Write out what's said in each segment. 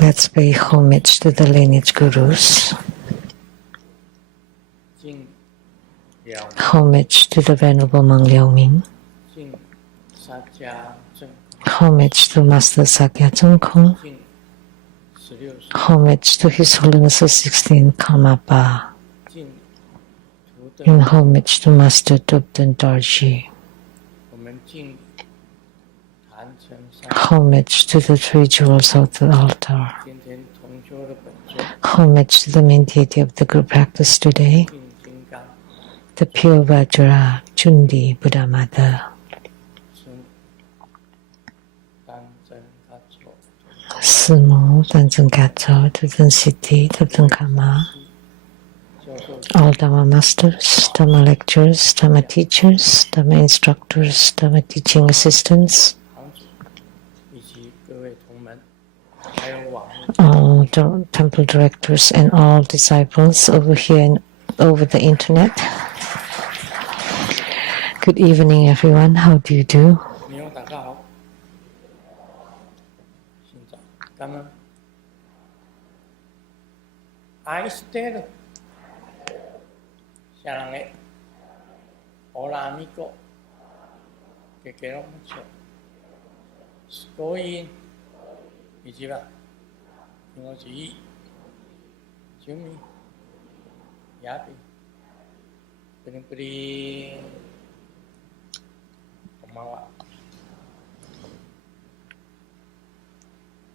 Let's pay homage to the lineage gurus. Homage to the Venerable Monk Liao Ming. Homage to Master Sakya Zhengkong. Homage to His Holiness the 16th Karmapa. And homage to Master Tubten Dorji. Homage to the three jewels of the altar. Homage to the main deity of the group practice today, the pure Vajra Chundi Buddha Mother. Simo, Tanzan Katso, Tubten Siddhi, Tubten Kama. All Dhamma masters, Dhamma lecturers, Dhamma teachers, Dhamma instructors, Dhamma teaching assistants, all temple directors and all disciples over here and over the internet. Good evening, everyone. How do you do? Hola amigo, que quiero mucho. Estoy y lleva, tengo allí, Jimmy, Yapi, Peri, Omawa,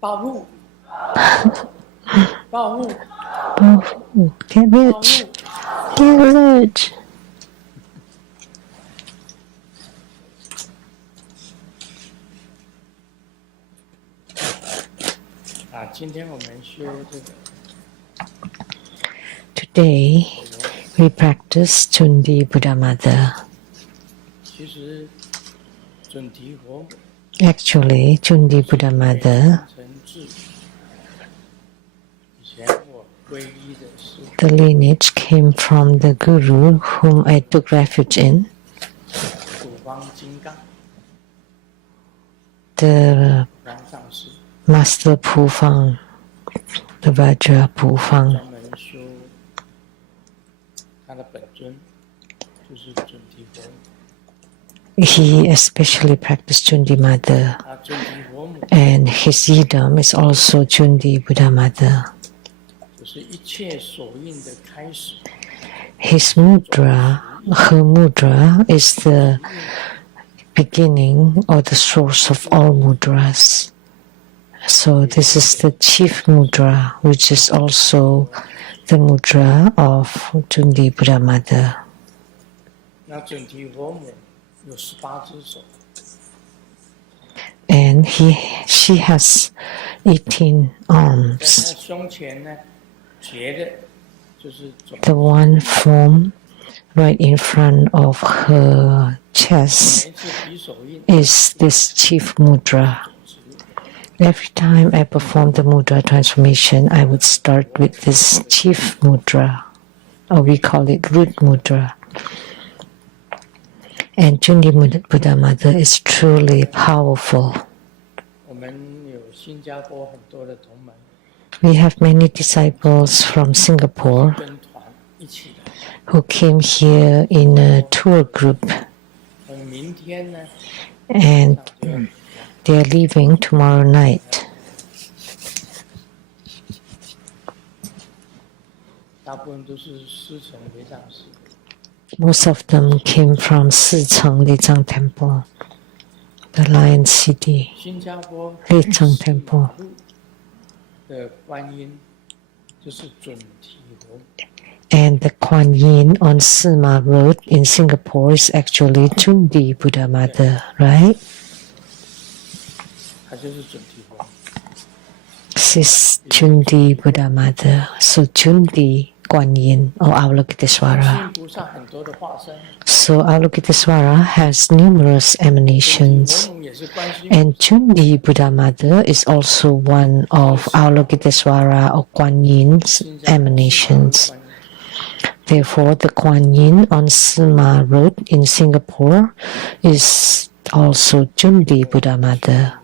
Babu, Babu, get rich, get rich. Today we practice Chundi Buddha Mother. Actually, Chundi Buddha Mother, the lineage came from the Guru whom I took refuge in, the Master Pufang, the Vajra Pufang. He especially practiced Chundi Mother, and his yidam is also Chundi Buddha Mother. His mudra, her mudra, is the beginning or the source of all mudras. So this is the chief mudra, which is also the mudra of Chundi Buddha Mother. And she has 18 arms. The one form right in front of her chest is this chief mudra. Every time I perform the mudra transformation, I would start with this chief mudra, or we call it root mudra. And Chundi Buddha Mother is truly powerful. We have many disciples from Singapore who came here in a tour group, and they are leaving tomorrow night. Most of them came from Sicheng Lechang Temple, the Lion City, Lechang Temple. And the Kuan Yin on Sima Road in Singapore is actually Chundi Buddha Mother, right? This is Chundi Buddha Mother. So Chundi Kuan Yin or Avalokitesvara. So Avalokitesvara has numerous emanations, and Chundi Buddha Mother is also one of Avalokitesvara or Kuan Yin's emanations. Therefore, the Kuan Yin on Sima Road in Singapore is also Chundi Buddha Mother.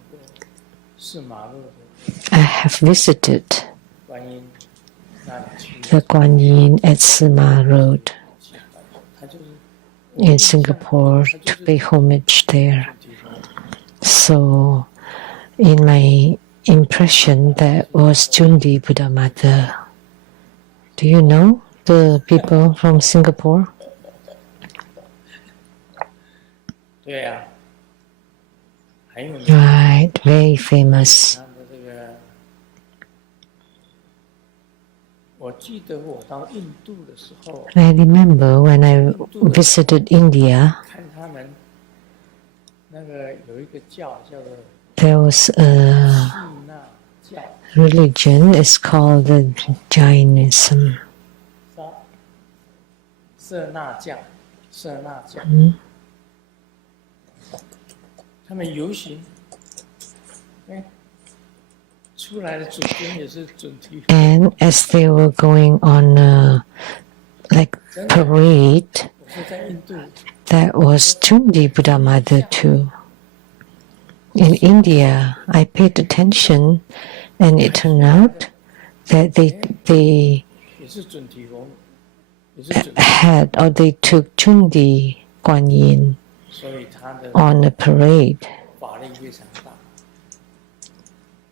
I have visited 观音那里去， the Guan Yin at Sima Road 他就是 in Singapore to pay homage there. So, in my impression, that was Jundi Buddha Mother. Do you know the people from Singapore? 对呀、很有名。 Right, very famous. 他的这个，我记得我到印度的时候， I remember when I visited India, 看他们那个有一个教叫做 there was 耆 a 那教， religion, it's called the Jainism. 色那教，色那教， 他们游行，出来的主尊也是准提。 And as they were going on like parade, 我是在印度， that was Jundi Buddha Mother too. In India, I paid attention, and it turned out that they 也是准提佛，也是准提， had or they took Jundi Guan Yin 所以他的 on a parade. 法力非常大，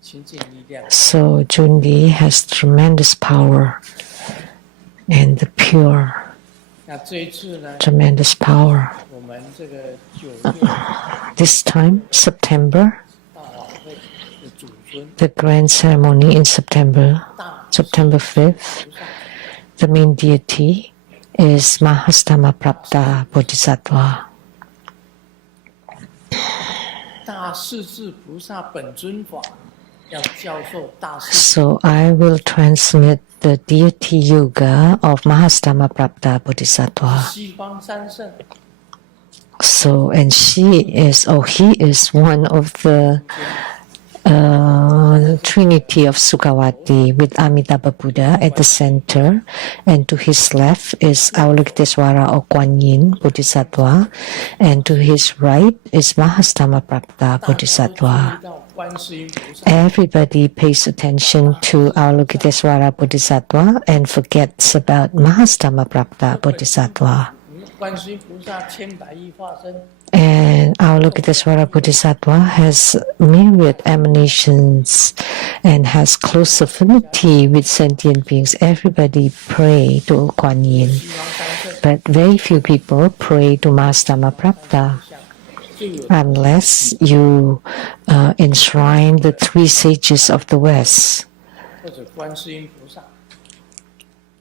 清净力量。 So Jundi has tremendous power and the pure 那这一次呢， tremendous power. 我们这个9月 This time, September, 大法会的主尊 the grand ceremony in September 5th, the main deity is Mahastama Prapta Bodhisattva. 大势至菩萨本尊法，要教授大势。 So I will transmit the deity yoga of Mahastama Prapta Bodhisattva. 西方三圣， So, and he is one of the Trinity of Sukhavati with Amitabha Buddha at the center, and to his left is Avalokitesvara or Guan Yin Bodhisattva, and to his right is Mahastama Prapta 大家都注 Bodhisattva. 意到观世音菩萨， Everybody pays attention to Avalokitesvara Bodhisattva and forgets about Mahastama Prapta Bodhisattva. 观世音菩萨千百亿化身， And Avalokitesvara Bodhisattva has myriad emanations and has close affinity with sentient beings. Everybody pray to Guan Yin, 西方三圣 but very few people pray to Mahastama Prapta 就有 unless you enshrine the three sages of the West. 或者观世音菩萨，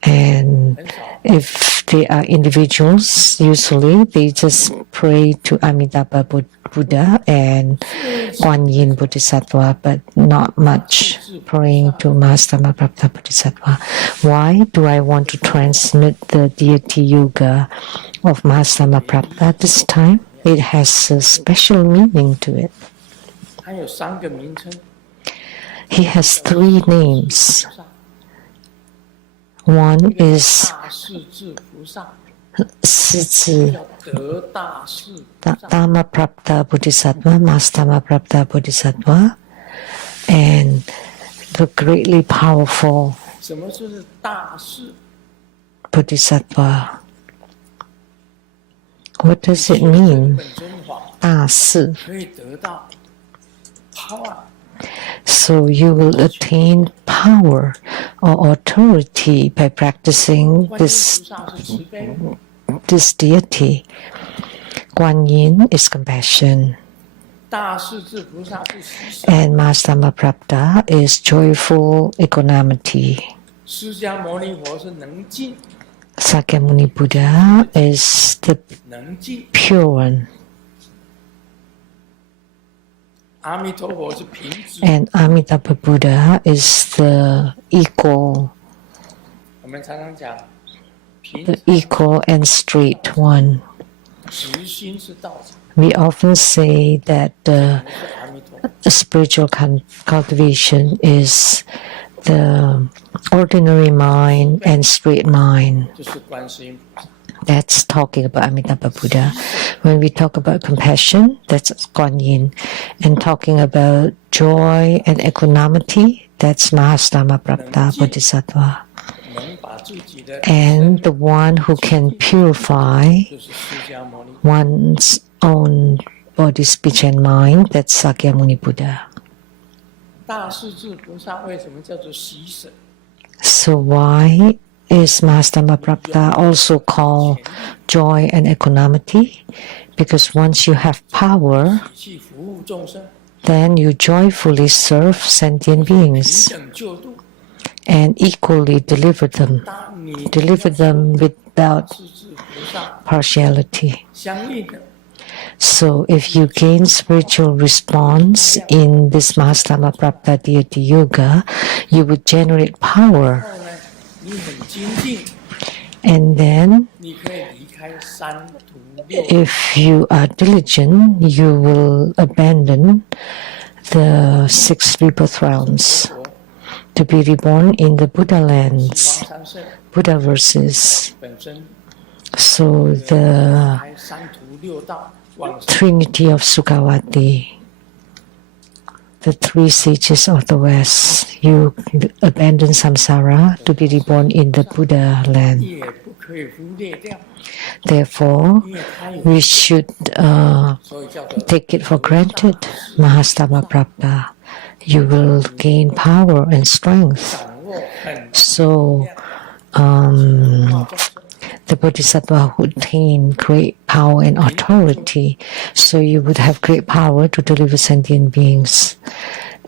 And 很少。 if they are individuals, usually they just pray to Amitabha Buddha and Guan Yin Bodhisattva, but not much praying to Mahastama Prapta Bodhisattva. Why do I want to transmit the deity yoga of Mahastama Prapta this time? It has a special meaning to it. 它有3个名称， He has 3 names. 菩萨 One is 大势至菩萨， Sizi 叫得大势菩萨。 Dhamma Prapta Bodhisattva, Mahastama Prapta Bodhisattva, and the greatly powerful 什么就是大势？ Bodhisattva. What does it mean? 本尊法大士. 可以得到 power， So you will attain power or authority by practicing 观音 this 菩萨是慈悲， deity. Guan Yin is compassion, 大势至菩萨是喜舍， and Mahastama Prapta is joyful equanimity. 释迦牟尼佛是能静， Sakyamuni Buddha is the 能静。 pure one, 阿弥陀佛是平直。 and Amitabha Buddha is the equal, 我们常常讲平 the equal and straight one. 直心是道场， We often say that 是阿弥陀佛。 spiritual cultivation is the ordinary mind and straight mind. 就是观世音菩萨。 That's talking about Amitabha Buddha. When we talk about compassion, that's Kuan Yin. And talking about joy and equanimity, that's Mahastama Prapta Bodhisattva. And the one who can purify one's own body, speech, and mind, that's Sakyamuni Buddha. So why is Mahastama Prapta also called joy and equanimity? Because once you have power, then you joyfully serve sentient beings and equally deliver them without partiality. So if you gain spiritual response in this Mahastama Prapta Deity Yoga, you would generate power. And then, if you are diligent, you will abandon the 6 rebirth realms to be reborn in the Buddha lands, Buddha verses. So the Trinity of Sukhavati, the 3 sages of the West, you abandon samsara to be reborn in the Buddha land. Therefore, we should take it for granted, Mahastama Prapta. You will gain power and strength. So, the Bodhisattva would attain great power and authority. So you would have great power to deliver sentient beings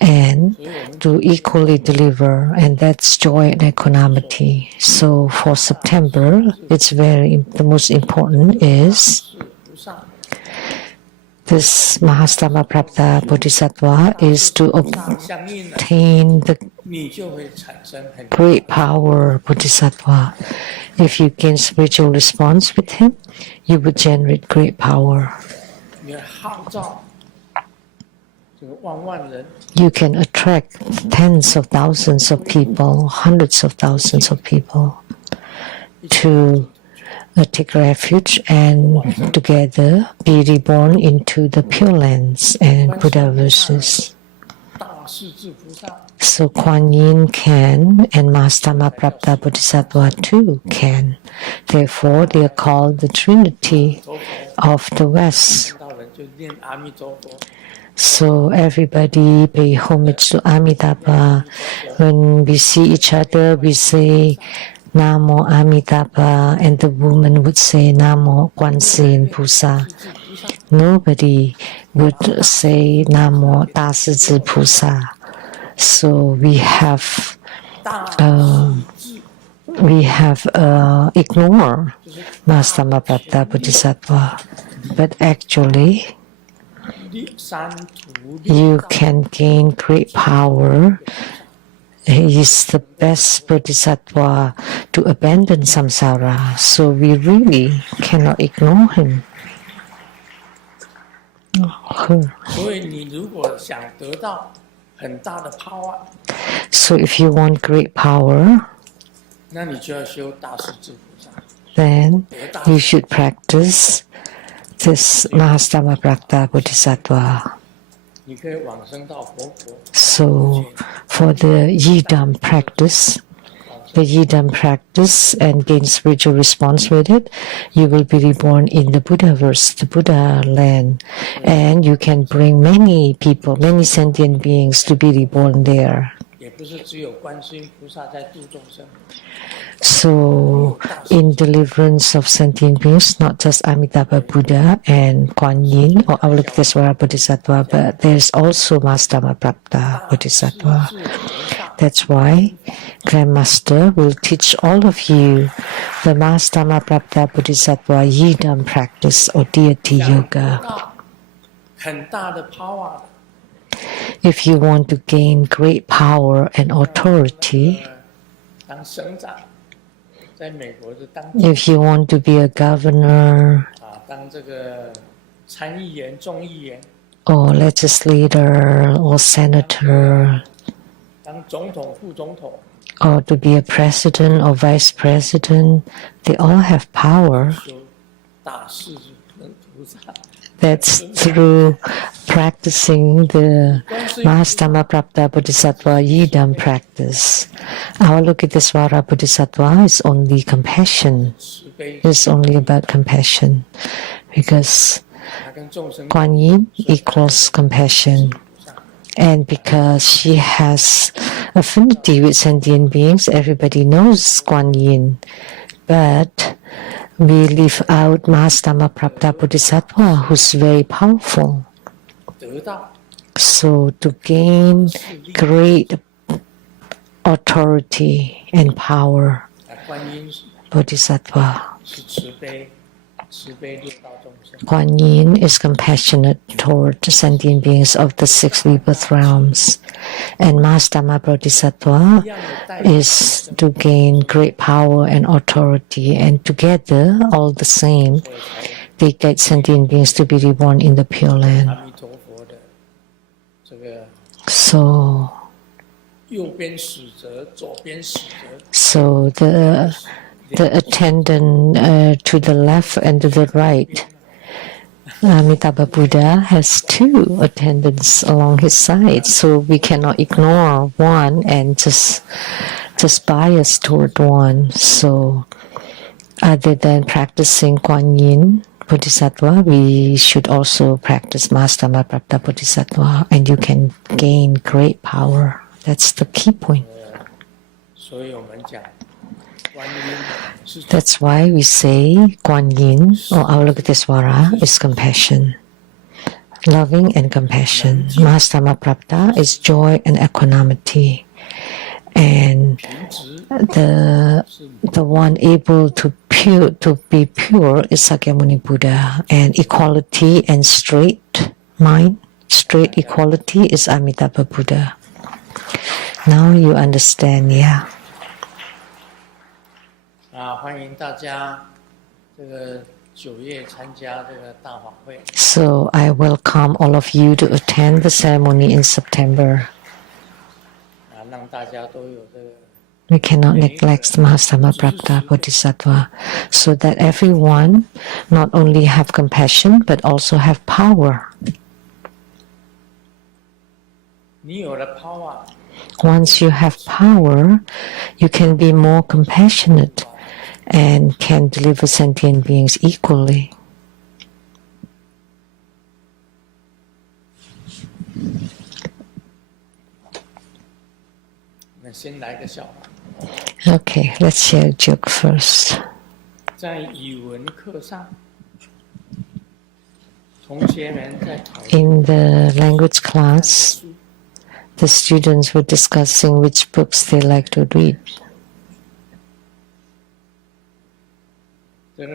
and to equally deliver, and that's joy and equanimity. So for September, the most important is this Mahastama Prapta Bodhisattva is to obtain the great power Bodhisattva. If you gain spiritual response with him, you would generate great power. You can attract tens of thousands of people, hundreds of thousands of people to take refuge and together be reborn into the Pure Lands and Buddha verses. So Kuan Yin can, and Mahastama Prapta Bodhisattva too can. Therefore, they are called the Trinity of the West. So everybody pay homage to Amitabha. When we see each other, we say Namo Amitabha, and the woman would say Namo Kwansin Pusa. Nobody would say Namo Dashizi Pusa. So we have ignored Mahastama Prapta Bodhisattva, but actually you can gain great power. He is the best Bodhisattva to abandon samsara, so we really cannot ignore him. So if you want great power, then you should practice this Mahastama Prapta Bodhisattva. So for the Yidam practice and gain spiritual response with it, you will be reborn in the Buddha verse, the Buddha land, and you can bring many people, many sentient beings to be reborn there. So in deliverance of sentient beings, not just Amitabha Buddha and Kuan Yin or Avalokitesvara Bodhisattva, but there's also Mahastama Prapta Bodhisattva. That's why Grandmaster will teach all of you the Mahastama Prapta Bodhisattva Yidam practice or deity yoga. If you want to gain great power and authority, if you want to be a governor or legislator or senator, or to be a president or vice president, they all have power. That's through practicing the Mahastamaprapta Bodhisattva Yidam practice. Avalokitesvara Bodhisattva is only compassion. It's only about compassion because Kuan Yin equals compassion. And because she has affinity with sentient beings, everybody knows Kuan Yin. But we leave out Mahastamaprapta Bodhisattva, who's very powerful. So to gain great authority and power, Bodhisattva, Kuan Yin is compassionate toward sentient beings of the 6 rebirth realms. And Mahastama Bodhisattva is to gain great power and authority, and together, all the same, they guide sentient beings to be reborn in the Pure Land. So the attendant to the left and to the right, Amitabha Buddha has 2 attendants along his side, so we cannot ignore one and just bias toward one. So other than practicing Kuan Yin Bodhisattva, we should also practice Mahastamaprapta Bodhisattva, and you can gain great power. That's the key point. That's why we say Kuan Yin or Avalokitesvara is compassion, loving and compassion. Mahastamaprapta is joy and equanimity. And the one able to be pure is Sakyamuni Buddha, and equality and straight mind, straight equality is Amitabha Buddha. Now you understand, yeah? So I welcome all of you to attend the ceremony in September. We cannot neglect Mahastamaprapta Bodhisattva, so that everyone not only have compassion but also have power. Once you have power, you can be more compassionate and can deliver sentient beings equally. Okay, let's share a joke first. In the language class, the students were discussing which books they like to read. And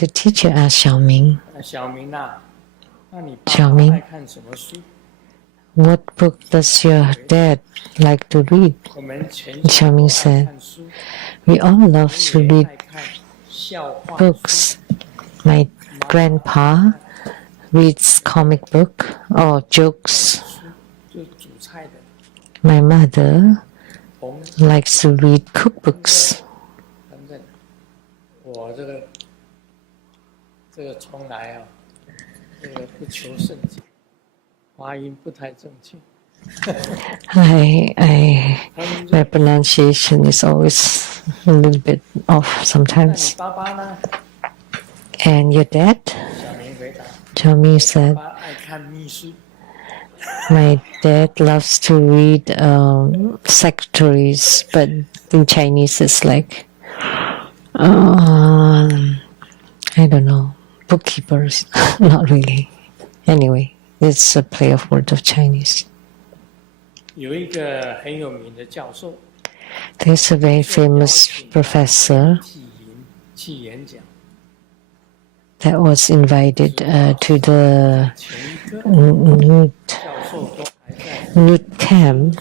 the teacher asked Xiaoming, Xiaoming, what book does your dad like to read? Xiaoming said, we all love to read books. My grandpa reads comic book or jokes. My mother likes to read cookbooks. My pronunciation is always a little bit off sometimes. And your dad? Xiaoming said, my dad loves to read secretaries, but in Chinese it's like, I don't know, bookkeepers. Not really. Anyway, it's a play of words of Chinese. There's a very famous professor that was invited to the nude camp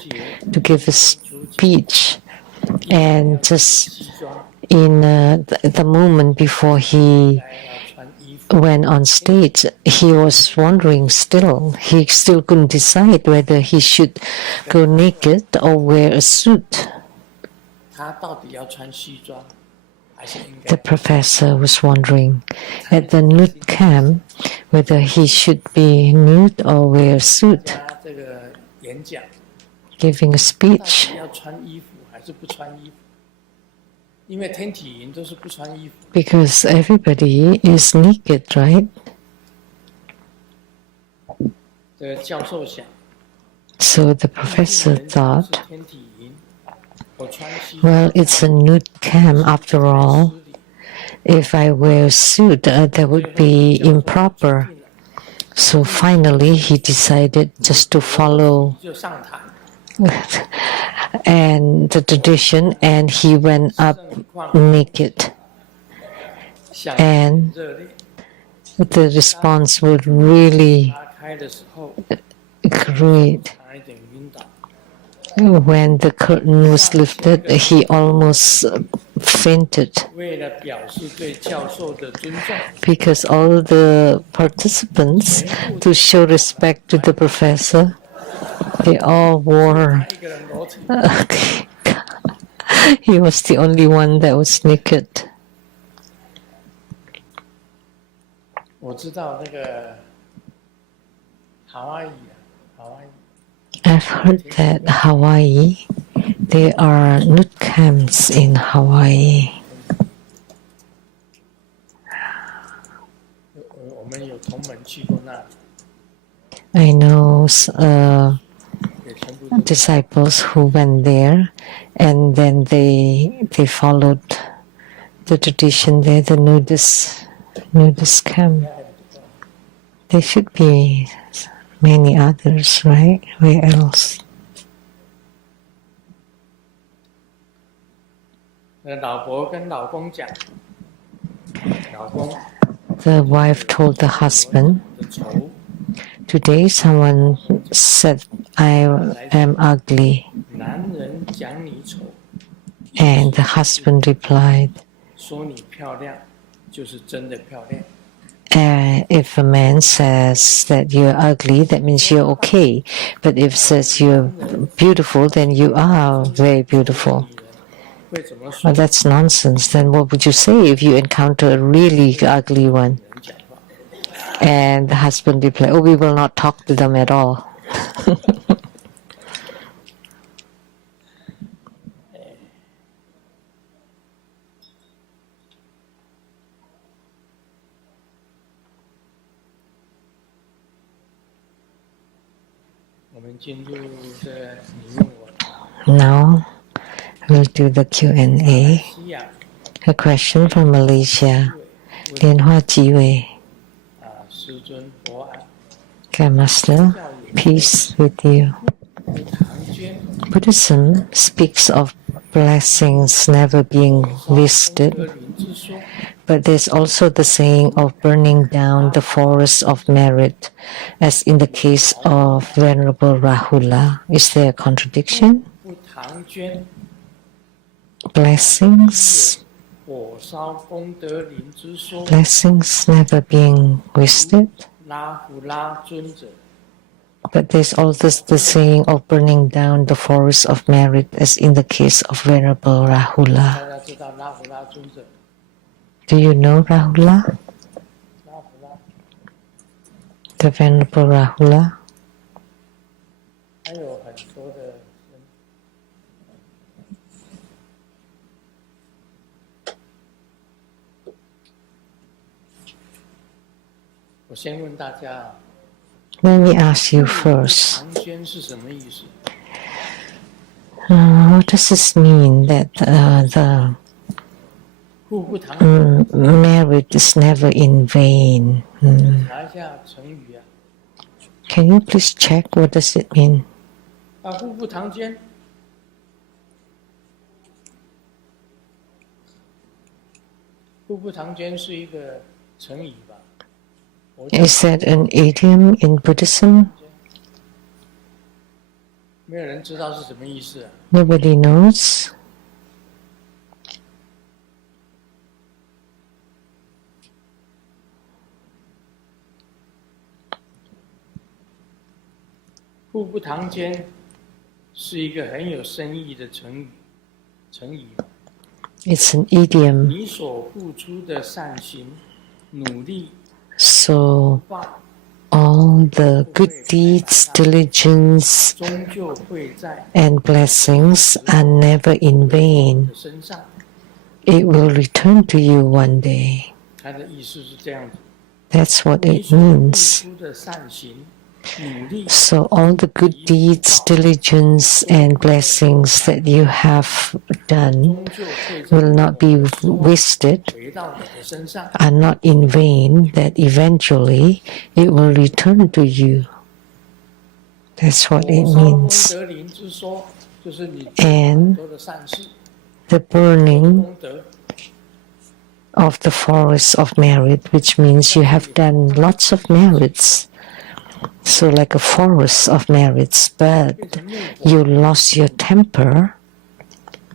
to give a speech, and just in the moment before he went on stage, he was wondering still. He still couldn't decide whether he should go naked or wear a suit. The professor was wondering at the nude camp whether he should be nude or wear a suit. Giving a speech. Because everybody is naked, right? So the professor thought, well, it's a nude camp after all. If I wear a suit, that would be improper. So finally, he decided just to follow and the tradition, and he went up naked. And the response was really great. When the curtain was lifted, he almost fainted because all the participants, to show respect to the professor, they all wore. He was the only one that was naked. I've heard that Hawaii, there are nude camps in Hawaii. I know disciples who went there, and then they followed the tradition there, the nudist camp. There should be many others, right? Where else? The wife told the husband, today someone said I am ugly. And the husband replied, if a man says that you're ugly, that means you're okay. But if says you're beautiful, then you are very beautiful. Well, that's nonsense. Then what would you say if you encounter a really ugly one? And the husband replied, oh, we will not talk to them at all. Now we'll do the Q&A. A question from Malaysia. Lian Hoa Ji Wei. Master, peace with you. Buddhism speaks of blessings never being wasted, but there's also the saying of burning down the forest of merit, as in the case of Venerable Rahula. Is there a contradiction? Blessings never being wasted. But there's also the saying of burning down the forest of merit, as in the case of Venerable Rahula. Do you know Rahula? The Venerable Rahula? Let me ask you first. What does this mean that the merit is never in vain? Can you please check what does it mean? Is that an idiom in Buddhism? Nobody knows. It's an idiom. 你所付出的善行、努力、 So 报， all the good deeds, diligence, 终究会在 and blessings are never in vain. 的身上。 It will return to you one day. 他的意思是这样子。 That's what 你 it 所付 means. 出的善行、努力， So all the good deeds, diligence, and blessings that you have done 终究会在 will not be wasted, 回到你的身上。 are not in vain, that eventually it will return to you. That's what it 火烧功 means. 德林之说，就是你做很多的善事， The burning 功德。 of the forest of merit, which means you have done lots of merits. So like a forest of merits, but you lost your temper,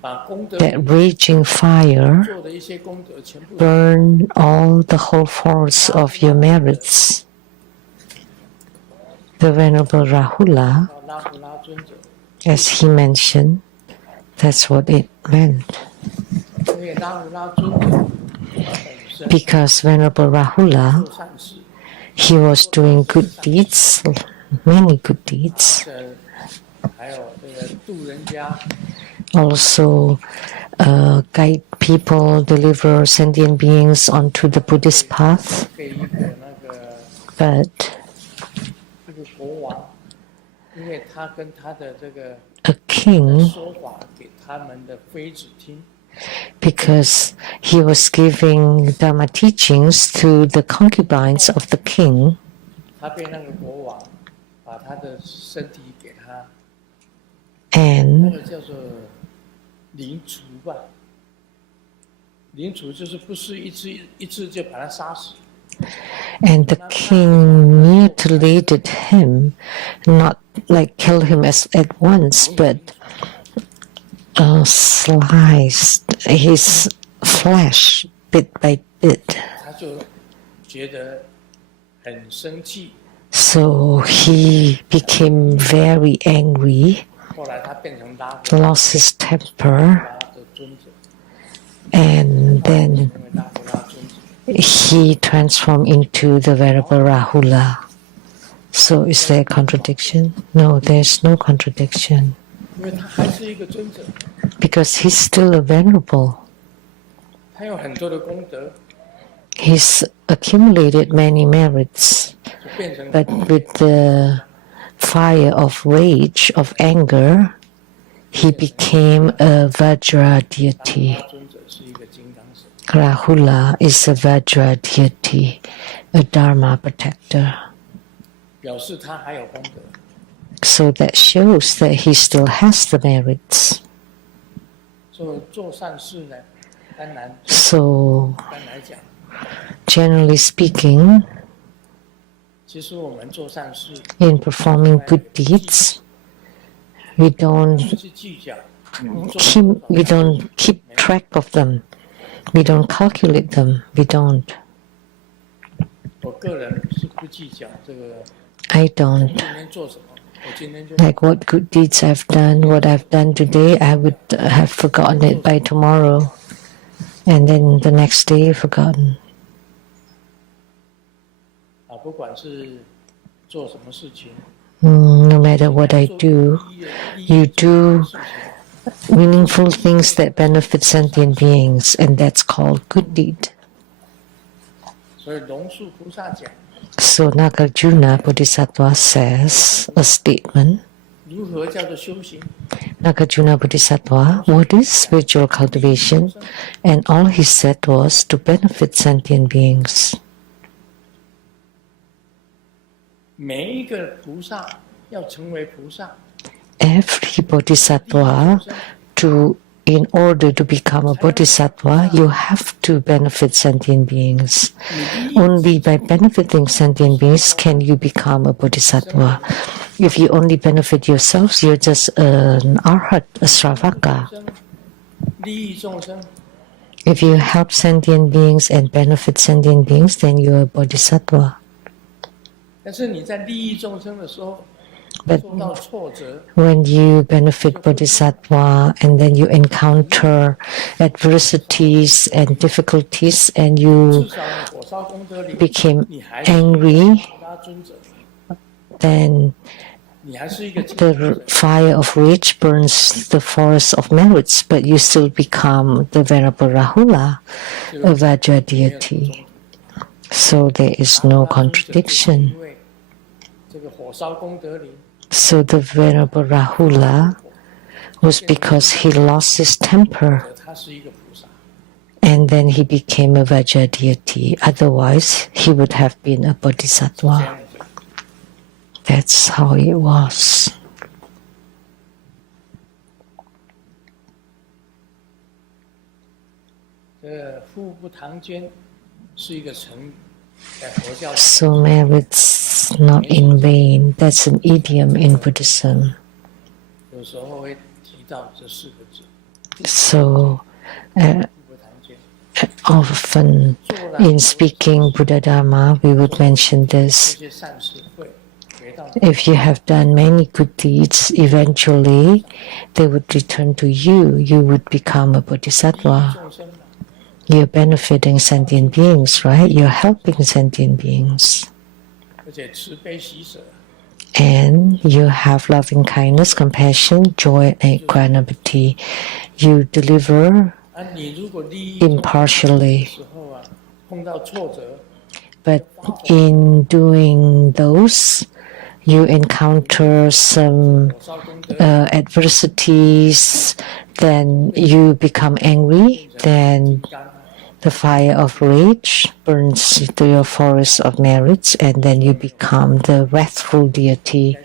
把功德 that raging fire 做的一些功德全部 burn all the whole forest of your merits. The Venerable Rahula, 到拉布拉尊者， as he mentioned, that's what it meant. 因为拉布拉尊者他本身 Because Venerable Rahula, 做善事， he was doing good deeds, many good deeds. 这还有这个度人家， Also guide people, deliver sentient beings onto the Buddhist path. 给一个那个 But 这个国王，因为他跟他的这个 a king, 说法给他们的妃子听， because he was giving Dharma teachings to the concubines of the king, 他被那个国王把他的身体给他，那 and 个叫做凌除吧。凌除就是不是一次就把他杀死， the king mutilated him, not like kill him at once, but sliced his flesh bit by bit. 他就觉得很生气。 So he became very angry, 后来他变成拉布 lost his temper, 拉的尊者， and then 因为拉布拉尊者。 he transformed into the Venerable Rahula. So is there a contradiction? No, there's no contradiction. 因为他还是一个尊者， Because he's still a venerable. 他有很多的功德， He's accumulated many merits, 就变成 but with the fire of rage, of anger, he became a Vajra deity. 拉尊者是一个金刚神， Rahula is a Vajra deity, a Dharma protector. 表示他还有功德。 So that shows that he still has the merits. 所以做善事呢，当然 So 单来讲， generally speaking, 其实我们做善事， in performing good deeds, we don't 不去计较，做 we don't keep track of them. We don't calculate them. We don't. 我个人是不计较这个 I don't. 今天做什么，我今天就 Like what good deeds I've done, what I've done today, I would have forgotten it by tomorrow. And then the next day forgotten. 啊，不管是做什么事情， No matter what I do, you do meaningful things that benefit sentient beings, and that's called good deed. 所以龙树菩萨讲， So Nagarjuna Bodhisattva says a statement. 如何叫做修行？ Nagarjuna Bodhisattva, what is spiritual cultivation? And all he said was to benefit sentient beings. 每一个菩萨要成为菩萨， Every Bodhisattva, in order to become a Bodhisattva, you have to benefit sentient beings. Only by benefiting sentient beings can you become a Bodhisattva. If you only benefit yourselves, you're just an arhat, a Sravaka. 利益众生， If you help sentient beings and benefit sentient beings, then you're a Bodhisattva. 但是你在利益众生的时候， But 受到挫折， when you benefit bodhisattva and then you encounter adversities and difficulties and you 至少你火烧功德林， became 你还是一个 angry, 菩萨尊者， then 你还是一个净 the 土者， fire of rage burns the forest of merits, but you still become the Venerable Rahula, a Vajra deity. So there is no contradiction. 因为这个火烧功德林， So the Venerable Rahula was because he lost his temper 他是一个菩萨。 and then he became a Vajra deity. Otherwise, he would have been a bodhisattva. That's how it was. 富不唐捐是一个成语，在佛教。 So merits not in vain. That's an idiom in Buddhism. 有时候会提到这4个字。 So 富不唐捐。 often in speaking Buddha Dharma, we would mention this. 这些善事会回到 If you have done many good deeds, eventually they would return to you. You would become a bodhisattva. 众生嘛， You're benefiting sentient beings, right? You're helping sentient beings. 而且慈悲喜舍， And you have loving kindness, compassion, joy, and equanimity. You deliver 啊，你如果利益 impartially. 时候啊，碰到挫折， But in doing those, you encounter some 火烧功德， adversities, then you become angry, then 干 the fire of rage burns to your forest of merits, and then you become the wrathful deity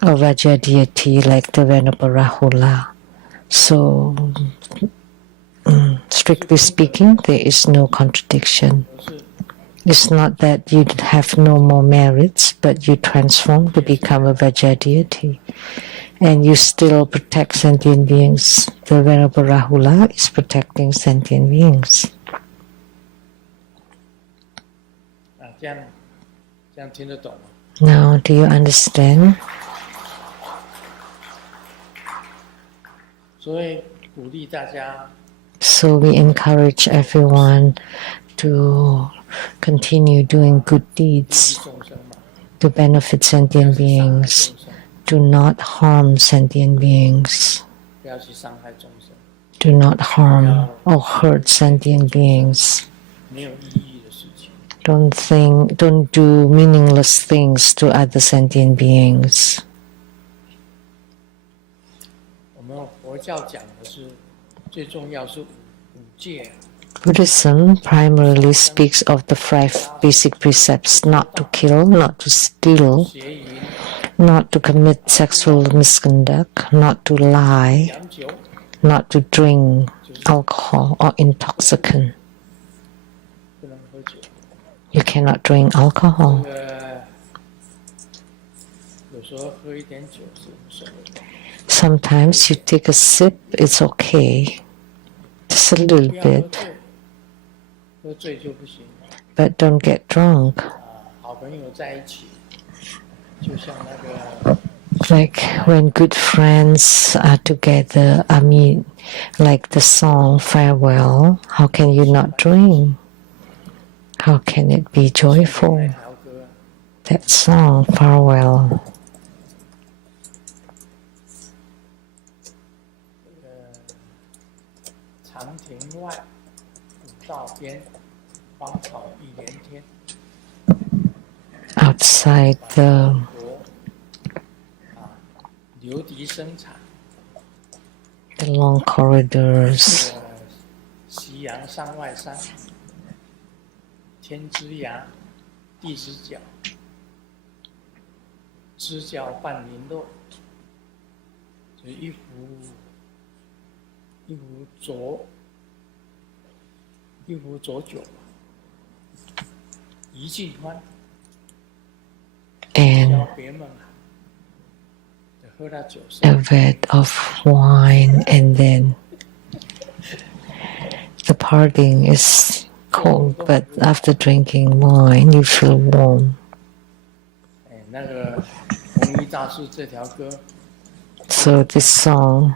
or Vajra deity like the Venerable Rahula. So, strictly speaking, there is no contradiction. 而是 It's not that you have no more merits, but you transform to become a Vajra deity. And you still protect sentient beings. The Venerable Rahula is protecting sentient beings. 啊，这样听得懂吗？ Now, do you understand? 所以鼓励大家 So we encourage everyone to continue doing good 利益 deeds 众生嘛， to benefit sentient 不要去伤害 beings, 众生， do not harm sentient beings, 不要去伤害众生， do not harm or hurt sentient beings. 没有意义的事情。 Don't do meaningless things to other sentient beings. 我们佛教讲的是最重要是五戒， Buddhism primarily speaks of the 5 basic precepts: not to kill, not to steal, 邪淫、 not to commit sexual misconduct, not to lie, 洋酒， not to drink alcohol or intoxicant. 不能喝酒。 You cannot drink alcohol. 有时候喝一点酒是无所谓的， Sometimes you take a sip, it's okay. Just a little 不要喝 bit, 醉，喝醉就不行。 but don't get drunk. 好朋友在一起，就像那个 Like when good friends are together, I mean, like the song Farewell, how can you not drink? How can it be 那 joyful? 条歌， That song, Farewell. 长亭外，古道边，芳草碧连天。 Outside the 国啊，流笛声惨， long corridors, 夕阳山外山，天之涯，地之角，知交半零落，就一幅浊酒，一尽欢， and 邀别梦寒，就喝到酒 a 声， vat of wine, and then the parting is cold, but after drinking wine, you feel warm. 那个红衣大师这条歌 So this song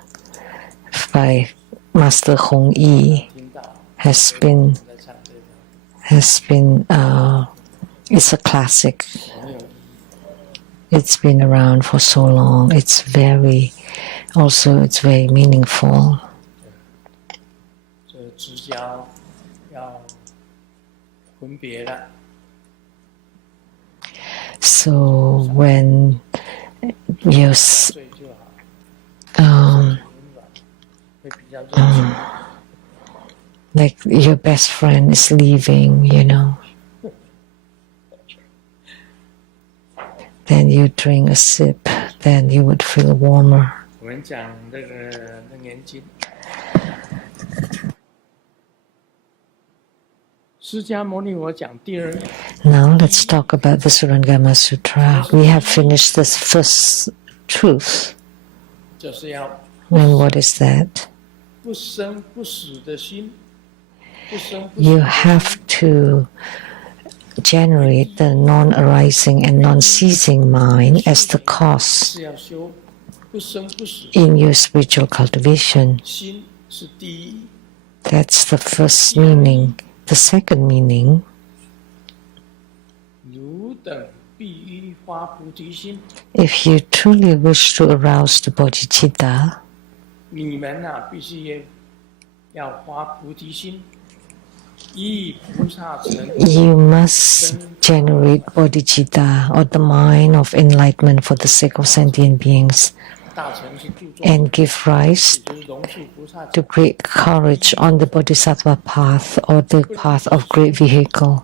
by Master Hong Yi 听到， has 我 been 们在唱这条， it's a classic. 很有意义。 It's been around for so long. It's very meaningful. 这知交要分别了， So when you 睡就好，温暖会比较热情。 like your best friend is leaving, then you drink a sip, then you would feel warmer. 我们讲这个楞严经，释迦牟尼佛讲第二面， Now let's talk about the Surangama Sutra. We have finished this first truth. 就是要 And what is that? 不生不死的心，不生不死 You 的 have to generate the non-arising and non-ceasing mind as the cause 是要修不生不死， in your spiritual cultivation. 心是第一。 That's the first meaning. The second meaning, 汝等必须发菩提心， if you truly wish to arouse the bodhicitta, 你们必须要发菩提心，以菩萨成 you must generate bodhicitta or the mind of enlightenment for the sake of sentient beings 大成是注重， and give rise 也就是龙树菩萨 to great courage on the bodhisattva path or the path of great vehicle,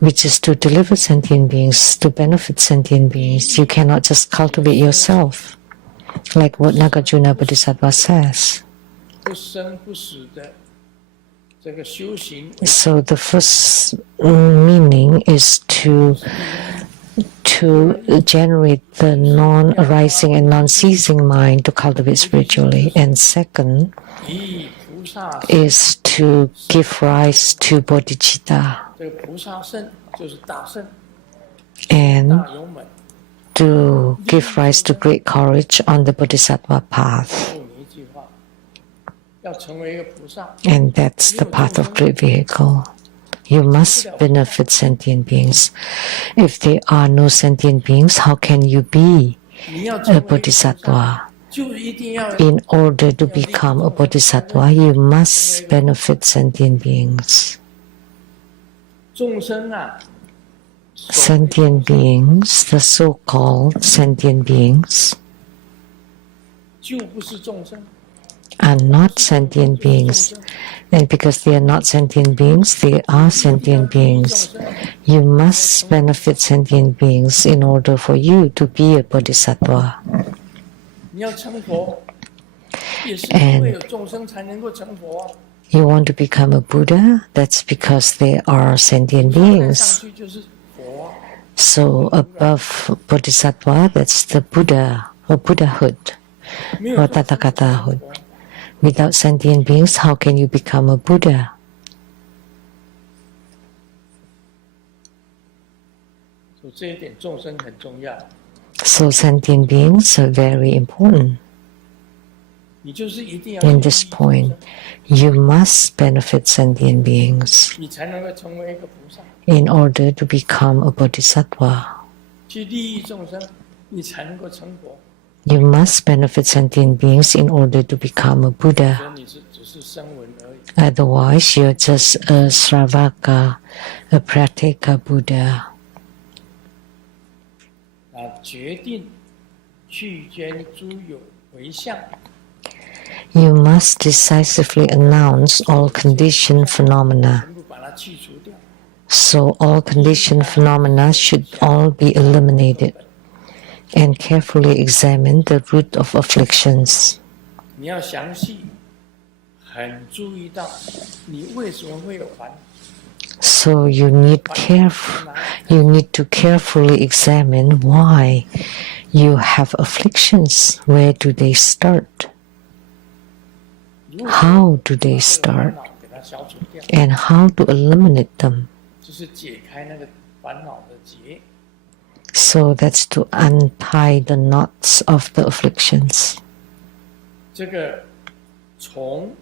which is to deliver sentient beings, to benefit sentient beings. You cannot just cultivate yourself, like what Nagarjuna Bodhisattva says. 不生不死的这个修行， So the first meaning is to generate the non-arising and non-ceasing mind to cultivate spiritually. And second 以菩萨 is to give rise to bodhicitta 这个菩萨圣就是大圣 and 大勇猛， to give rise to great courage on the bodhisattva path. 后面一句话，要成为一个菩萨， And that's the path of great vehicle. You must benefit sentient beings. If there are no sentient beings, how can you be 你要 a 成为一个菩萨， bodhisattva? 就一定要 In order to become a bodhisattva, you must benefit sentient beings. 众生Sentient beings, the so-called sentient beings, 就不是众生， are not sentient beings. And because they are not sentient beings, they are sentient beings. You must benefit sentient beings in order for you to be a bodhisattva. 你要成佛，也是因为有众生才能够成佛啊。 You want to become a Buddha? That's because there are sentient 上 beings. 去就是佛， So above bodhisattva, that's the Buddha or Buddhahood 没有 or 众生不成 Tathagatahood. 佛。 Without sentient beings, how can you become a Buddha? 所以这一点众生很重要。 So sentient beings are very important. 你就是一定要 In 去 this 利益众 point, 生 you must benefit sentient beings 你才能够成为一个菩萨。 in order to become a bodhisattva. 去利益众生，你才能够成佛。 You must benefit sentient beings in order to become a 所 Buddha. 以你只是声闻而已。 Otherwise, you're just a Sravaka, a Pratyeka Buddha. 决定去捐诸有为相， You must decisively announce all conditioned phenomena. 全部把它去除掉。 So all conditioned phenomena should all be eliminated and carefully examine the root of afflictions. 你要详细，很注意到你为什么会有烦恼。 So you need to carefully examine why you have afflictions. Where do they start? How do they start? 给它消除掉， And how to eliminate them? 就是解开那个烦恼的结。So that's to untie the knots of the afflictions. 这个从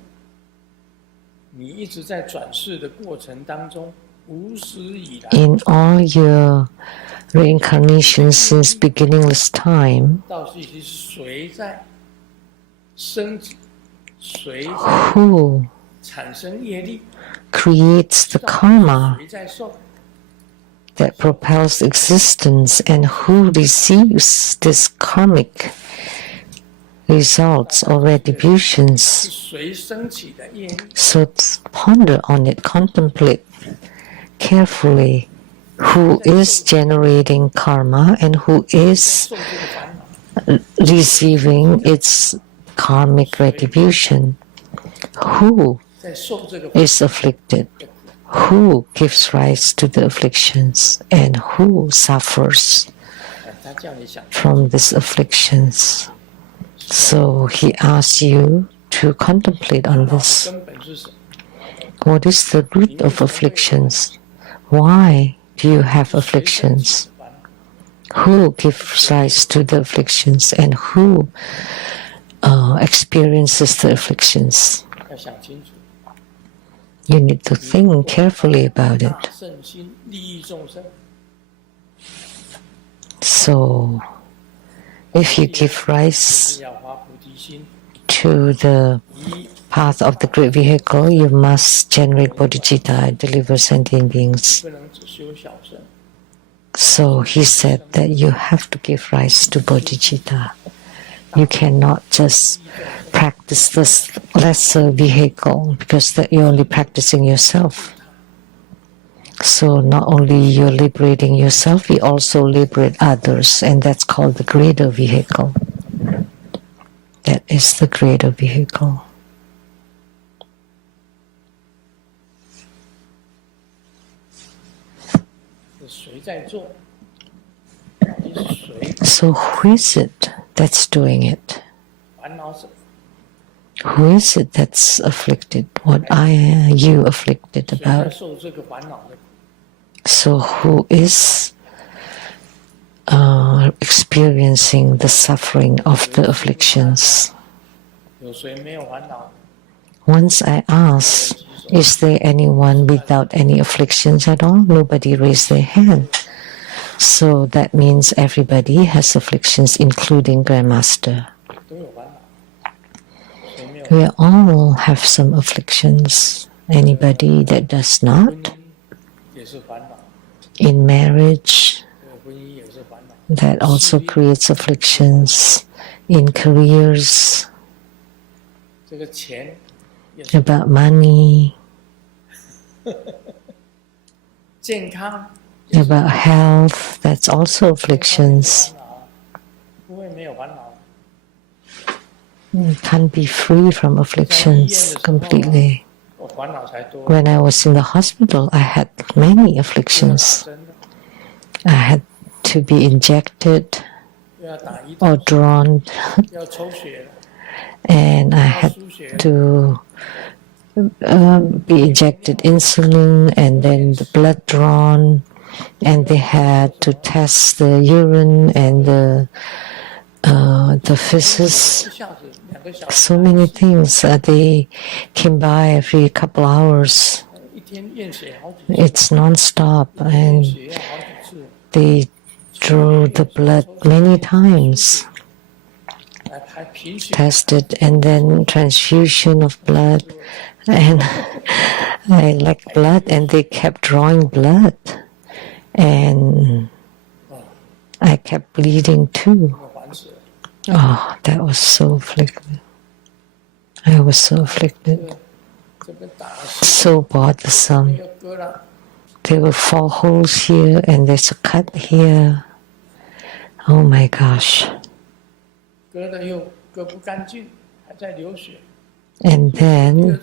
你一直在转世的过程当中，无始以来 In all your reincarnations since beginningless time, 到底是谁在升起，谁在 who 产生业力， creates the karma 谁在受？ that propels existence, and who receives this karmic results or retributions. 是谁升起的业力？ So ponder on it, contemplate carefully who is generating karma and who is 受这个烦恼， receiving its karmic retribution. Who 在受这个 is afflicted? Who gives rise to the afflictions? And who suffers 他叫你想 from these afflictions? So he asks you to contemplate on this. 根本是什么？ What is the root of afflictions? Why do you have afflictions? Who gives rise to the afflictions and who experiences the afflictions? 要想清楚。 You need to think carefully about it. 大圣心利益众生， So, if you give rise 要发菩提心， to the path of the great vehicle, you must generate bodhicitta, deliver sentient beings. 不能只修小乘。 So he said that you have to give rise to bodhicitta. You cannot just practice this lesser vehicle because that you're only practicing yourself. So not only you're liberating yourself, you also liberate others, and that's called the greater vehicle. That is the greater vehicle. 是谁在做？到底是谁 So who is it that's doing it? 烦恼什么？ Who is it that's afflicted? What are you afflicted 谁在 about? 受这个烦恼的苦？ So who is experiencing the suffering of the afflictions? 有谁没有烦恼？ Once I asked, is there anyone without any afflictions at all? Nobody raised their hand. So that means everybody has afflictions, including Grandmaster. 都有烦恼。谁没有？ We all have some afflictions. Anybody that does 婚 not, 姻也是烦恼， in marriage, 这个婚姻也是烦恼。 that also creates afflictions. In careers, 这个钱也是 about money, 健康， about health, that's also afflictions. 烦恼不会没有烦恼。 You can't be free from afflictions completely. 我烦恼才多。 When I was in the hospital, I had many afflictions. 真的 I had to be injected 又要打胰 or 岛， drawn, 要抽血了， and I 要 had 输血， to be injected insulin and then the blood drawn, and they had to test the urine and the feces. 一下子2个小时， So many things. They came by every couple hours. 一天验血好几次， It's non-stop, 验 and 血要好几次， they drew the blood many times, 还贫血， tested, and then transfusion of blood. And I lacked blood, and they kept drawing blood, and I kept bleeding too. 我烦死了。 Oh, that was so afflicted. I was so afflicted, 这边打了 so bothersome. 又割了， There were 4 holes here, and there's a cut here. Oh my gosh. 割了又割不干净，还在流血。 And then,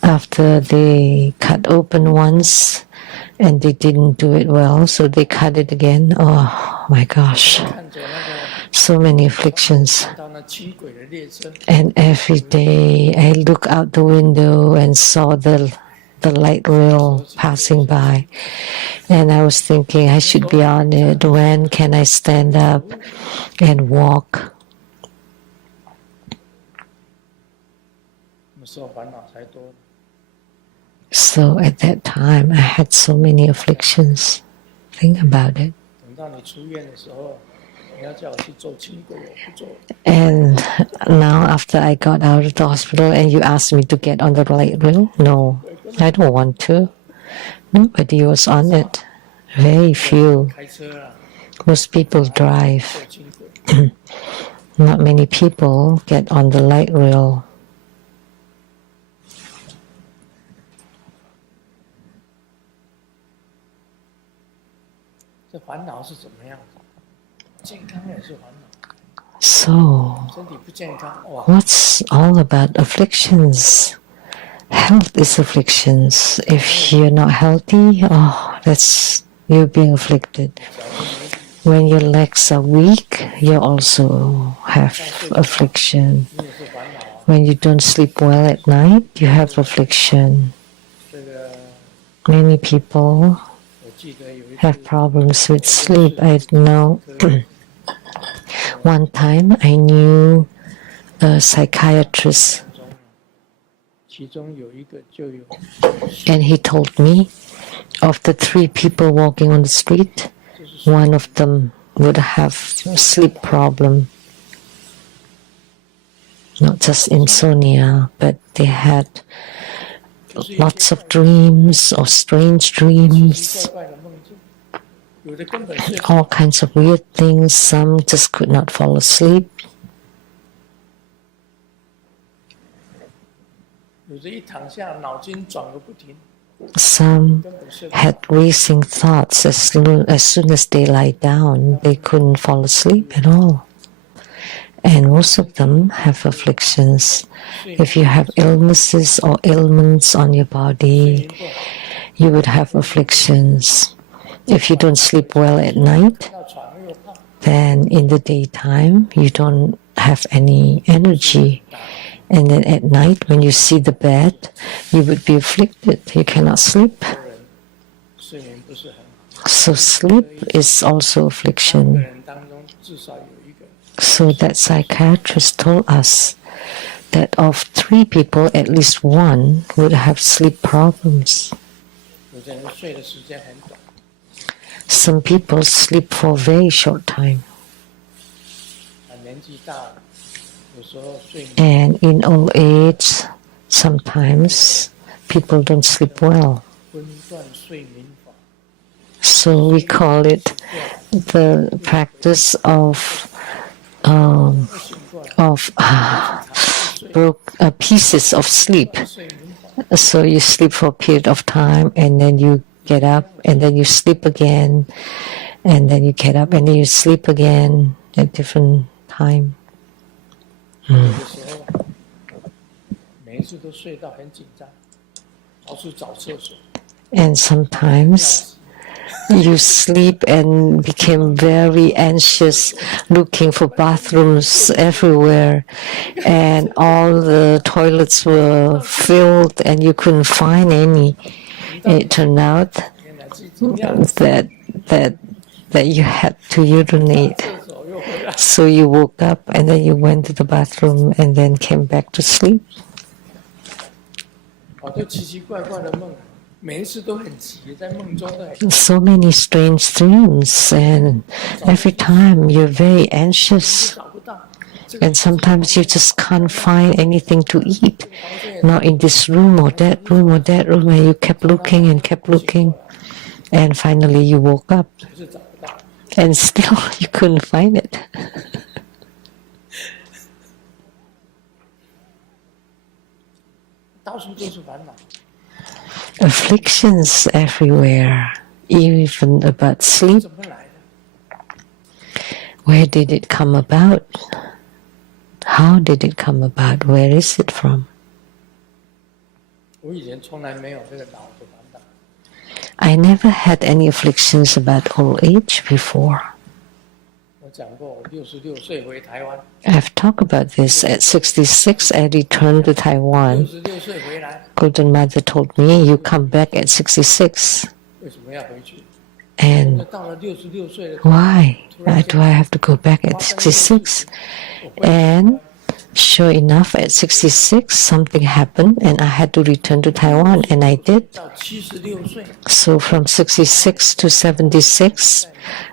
after they cut open once, and they didn't do it well, so they cut it again. Oh my gosh. 看着那个 So many afflictions. 到那轻轨的列车， And every day I look out the window and saw the the light rail passing by. And I was thinking I should be on it. When can I stand up and walk? So at that time, I had so many afflictions. Think about it. And now after I got out of the hospital and you asked me to get on the light rail, no, I don't want to. Nobody was on it. Very few. Most people drive. Not many people get on the light rail. So, what's all about afflictions? Health is afflictions. If you're not healthy, you're being afflicted. When your legs are weak, you also have affliction. When you don't sleep well at night, you have affliction. Many people have problems with sleep. I know. One time I knew a psychiatrist, and he told me of the 3 people walking on the street, one of them would have a sleep problem. Not just insomnia, but they had lots of dreams or strange dreams. All kinds of weird things. Some just could not fall asleep. Some had racing thoughts as soon as they lie down. They couldn't fall asleep at all. And most of them have afflictions. If you have illnesses or ailments on your body, you would have afflictions. If you don't sleep well at night, then in the daytime you don't have any energy. And then at night, when you see the bed, you would be afflicted. You cannot sleep. So sleep is also affliction. So that psychiatrist told us that of 3 people, at least 1 would have sleep problems. Some people sleep for a very short time. And in old age, sometimes people don't sleep well. So we call it the practice of pieces of sleep. So you sleep for a period of time, and then you get up, and then you sleep again, and then you get up, and then you sleep again at different time. And sometimes you sleep and became very anxious, looking for bathrooms everywhere, and all the toilets were filled and you couldn't find any. It turned out that you had to urinate. So you woke up and then you went to the bathroom and then came back to sleep. So many strange dreams, and every time you're very anxious. And sometimes you just can't find anything to eat. Not in this room or that room or that room, and you kept looking and kept looking. And finally you woke up. And still you couldn't find it. Afflictions everywhere, even about sleep. Where did it come about? How did it come about? Where is it from? I never had any afflictions about old age before. I've talked about this. At 66, I returned to Taiwan. Golden Mother told me, you come back at 66. 为什么要回去？ And 到了66岁了， why 突然 do I have to go back at 66? And sure enough, at 66, something happened and I had to return to Taiwan, and I did. 到76岁， So from 66 to 76,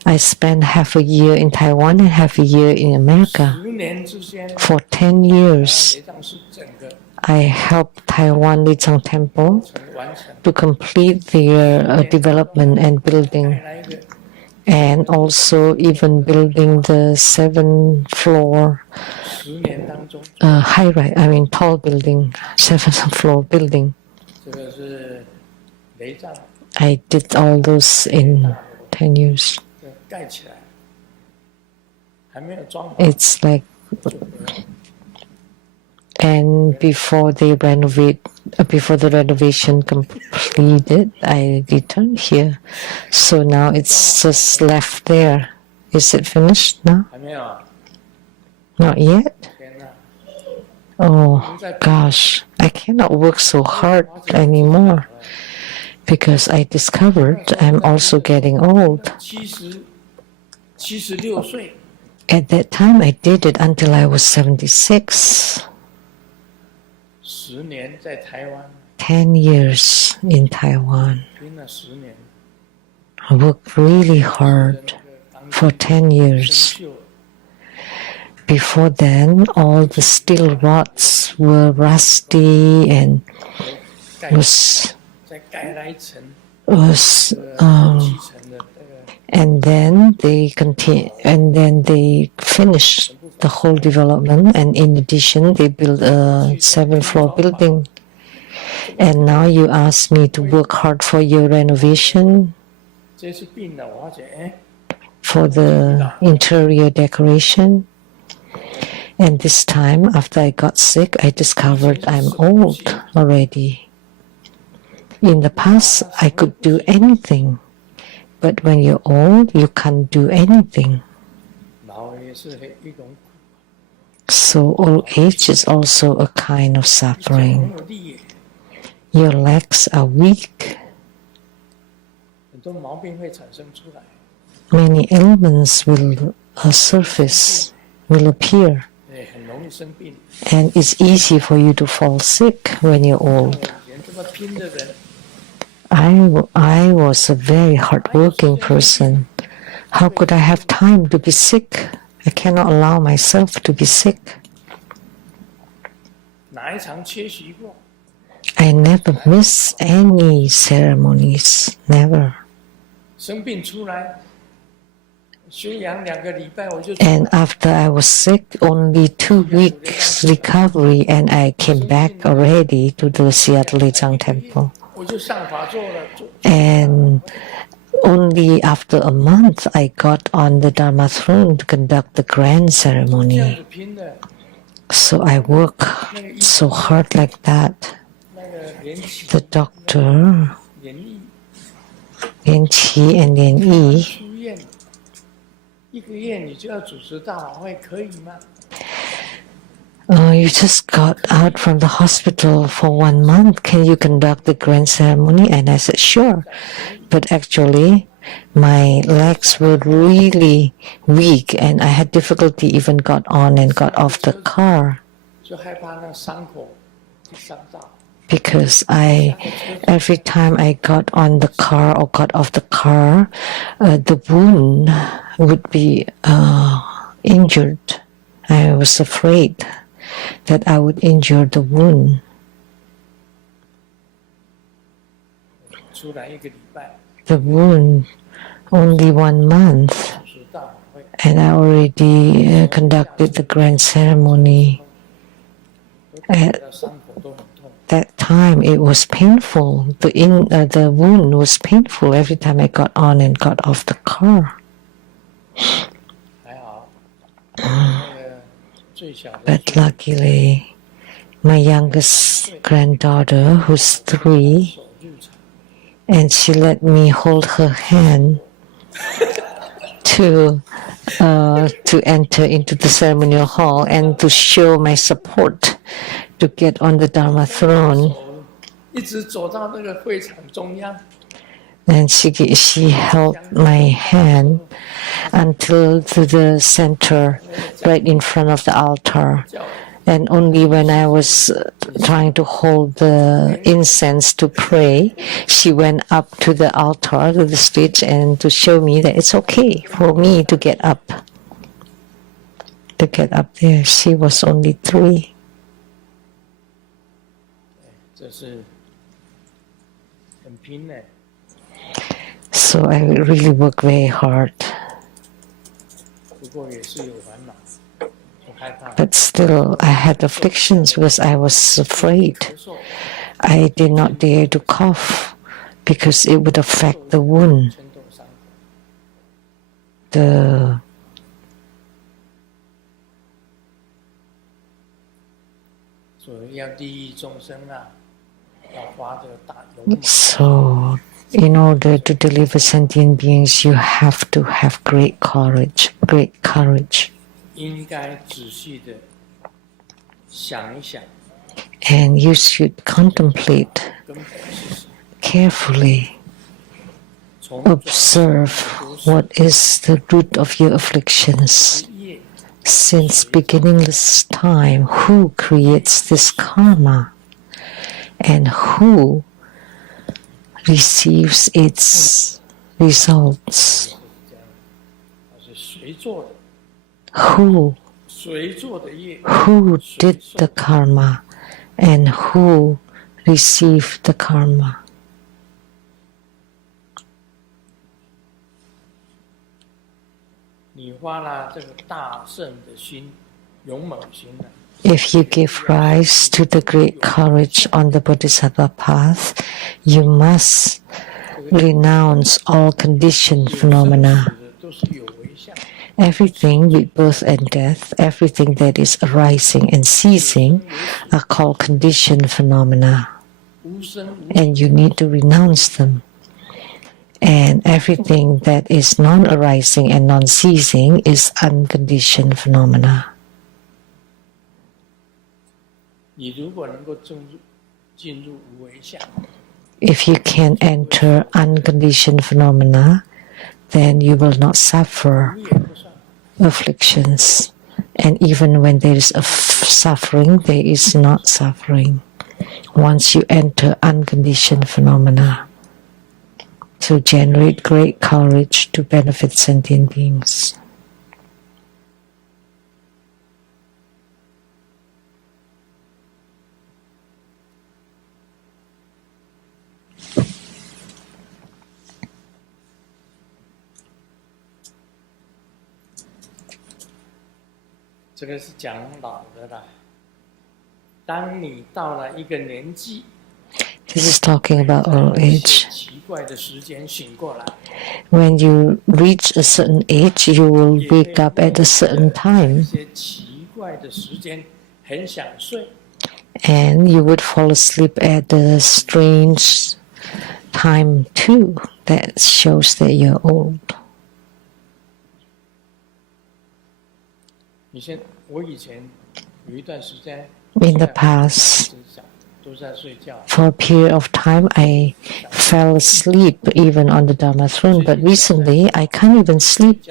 I spent half a year in Taiwan and half a year in America. 10年之间， For 10 years, 也让是整个 I helped Taiwan Lichang Temple 完成， to complete their development and building, 带来一个 and also even building the 7th-floor 10年当中， high-rise, tall building, 7th floor building. 这个是雷藏 I did all those in 10 years. 盖起来，还没有装潢 It's like, 就没有。 and before the renovation completed, I returned here. So now it's just left there. Is it finished now? 还没有啊？ Not yet. 天哪！ Oh gosh, I cannot work so hard anymore because I discovered I'm also getting old. 76岁， At that time, I did it until I was 76. 10年在台湾， 10 years in Taiwan. 拼了10年， I worked really hard for 10 years. 生锈 Before then, all the steel rods were rusty and 盖 was 再盖来一层， was 几层的这个 and then they finished the whole development, and in addition they built a 7th-floor building. And now you ask me to work hard for your renovation, 这次病了，我发觉哎， for the interior decoration. And this time, after I got sick, I discovered I'm old already. In the past, I could do anything. But when you're old, you can't do anything. 老也是一种苦， So old age is also a kind of 脚 suffering. 没有力耶， Your legs are weak. 很多毛病会产生出来， Many ailments will surface, will appear. 对，很容易生病。 And it's easy for you to fall sick when you're 像我 old. 以前这么拼的人， I was a very hardworking person. How could I have time to be sick? I cannot allow myself to be sick. 哪一场缺席过？ I never miss any ceremonies, never. 生病出来，休养2个礼拜，我就 And after I was sick, only 2 weeks recovery, and I came back already to the Seattle Lichang Temple. 我就上法座了。 And only after a month, I got on the Dharma throne to conduct the grand 这样 ceremony. 子拼的， So I work so hard like that. 那个连起 The doctor, 连毅 Lian Qi and Lian Yi, 出院，1个月你就要主持大法会，可以吗？ you just got out from the hospital for 1 month. Can you conduct the grand ceremony? And I said, sure. But actually, my legs were really weak and I had difficulty even got on and got off the car 就害怕那伤口会伤到。 because every time I got on the car or got off the car, the wound would be injured. I was afraid that I would injure the wound. 出来1个礼拜， The wound only 1 month, 主持大法会， and I already conducted the grand ceremony. 都感觉到伤口都很痛。 That time it was painful. The wound was painful every time I got on and got off the car. 还好，那个最小的 But luckily, my youngest granddaughter, who's 3, 手入场， and she let me hold her hand to enter into the ceremonial hall and to show my support to get on the Dharma throne. 一直走到那个会场中央。 And she held my hand until to the center, right in front of the altar. And only when I was trying to hold the incense to pray, she went up to the altar, to the stage, and to show me that it's okay for me to get up. To get up there. She was only 3. 这是很拼的。 So I really worked very hard. 不过也是有烦恼，很害怕。 But still, I had afflictions because I was afraid. I did not dare to cough because it would affect the wound. 所以要利益众生啊，要发这个大勇猛。 So, in order to deliver sentient beings, you have to have great courage, great courage. 应该仔细的想一想。 And you should contemplate carefully, observe what is the root of your afflictions. Since beginningless time, who creates this karma? And who receives its results? Who did the karma? And who received the karma? If you give rise to the great courage on the Bodhisattva path, you must renounce all conditioned phenomena. Everything with birth and death, everything that is arising and ceasing are called conditioned phenomena. And you need to renounce them. And everything that is non-arising and non-ceasing is unconditioned phenomena. If you can enter unconditioned phenomena, then you will not suffer afflictions. And even when there is a suffering, there is not suffering. Once you enter unconditioned phenomena, to generate great courage to benefit sentient beings. This is 讲老的啦。当你到了一个年纪。 This is talking about old age. When you reach a certain age, you will wake up at a certain time. And you would fall asleep at a strange time too. That shows that you're old. In the past, for a period of time, I fell asleep even on the Dharma throne, but recently I can't even sleep,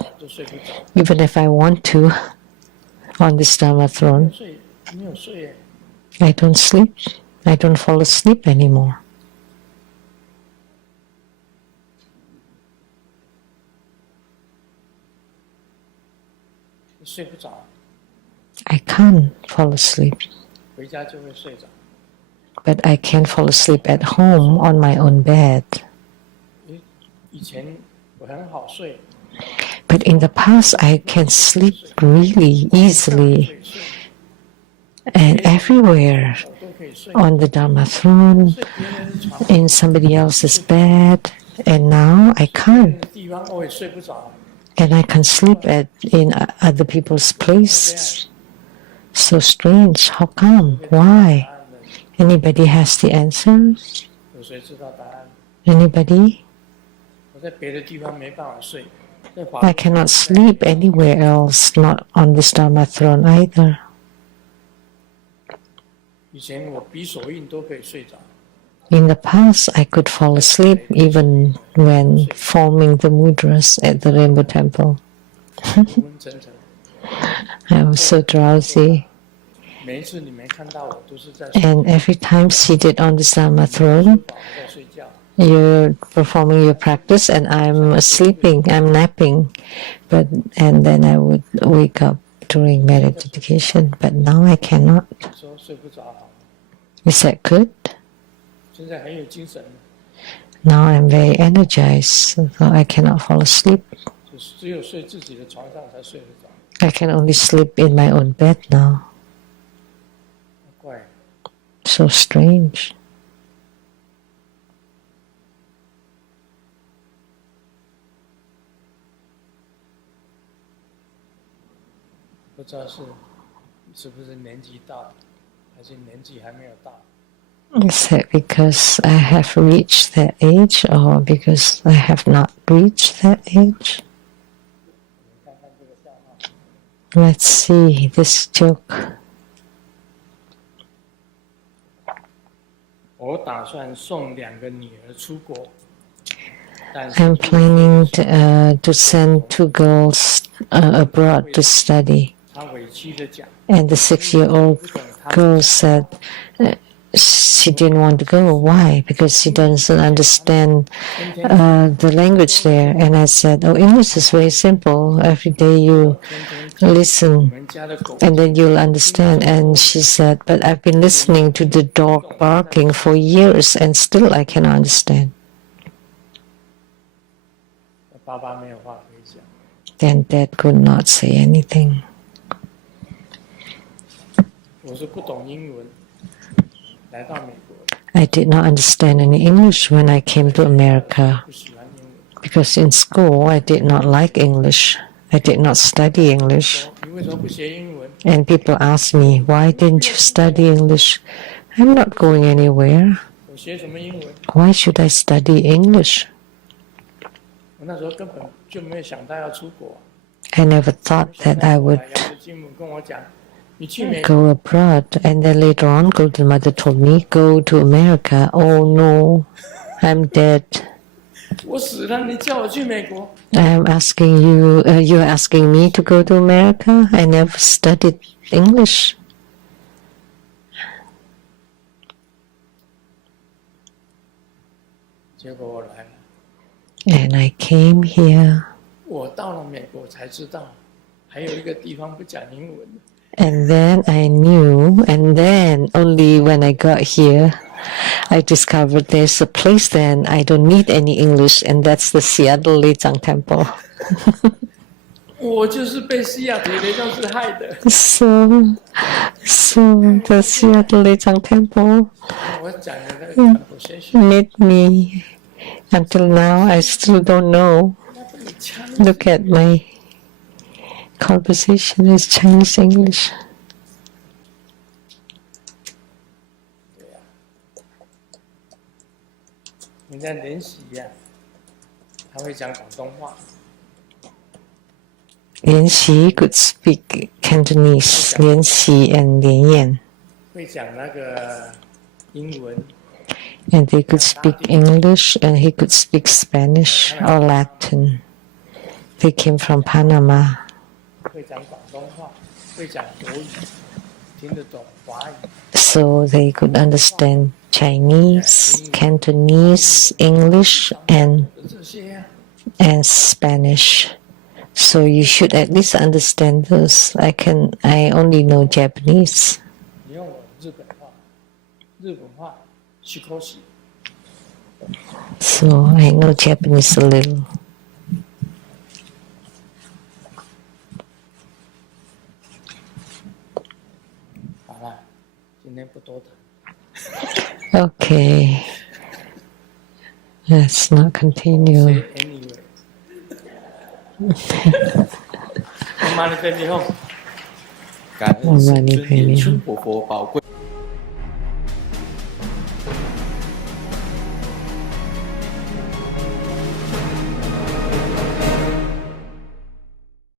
even if I want to, on this Dharma throne. I don't sleep. I don't fall asleep anymore. I can't fall asleep. But I can fall asleep at home on my own bed. But in the past, I can sleep really easily and everywhere, on the Dharma throne, in somebody else's bed, and now I can't. And I can sleep in other people's place. So strange. How come? Why? Anybody has the answers? Anybody? I cannot sleep anywhere else, not on this Dharma throne In the past, I could fall asleep even when forming the mudras at the Rainbow Temple. I was so drowsy. And every time seated on the Dharma throne, you're performing your practice and I'm sleeping, I'm napping. And then I would wake up during meditation, but now I cannot. Is that good? Now I'm very energized, so I cannot fall asleep. I can only sleep in my own bed now. So strange. Is that because I have reached that age or because I have not reached that age? Let's see this joke. I'm planning to send 2 girls abroad to study. And the 6-year-old girl said she didn't want to go. Why? Because she doesn't understand the language there. And I said, oh, English is very simple. Every day you listen and then you'll understand. And she said, but I've been listening to the dog barking for years and still I cannot understand. Then Dad could not say anything. I did not understand any English when I came to America because in school I did not like English. I did not study English. And people ask me, why didn't you study English? I'm not going anywhere. Why should I study English? I never thought that I would go abroad. And then later on, Golden Mother told me, go to America. Oh no, I'm dead. I'm asking you, you're asking me to go to America? I never studied English. And I came here. And then I knew, and then only when I got here, I discovered there's a place then I don't need any English, and that's the Seattle Lechang Temple. So the Seattle Lechang Temple made me. Until now, I still don't know. Look at my conversation is Chinese English. Lian Xi could speak Cantonese, Lian Xi and Lian Yan. And they could speak English and he could speak Spanish or Latin. They came from Panama. So they could understand Chinese, Cantonese, English, and Spanish. So you should at least understand those. I only know Japanese. So I know Japanese a little. Okay. Let's not continue. 感恩圣尊演出活佛宝贵。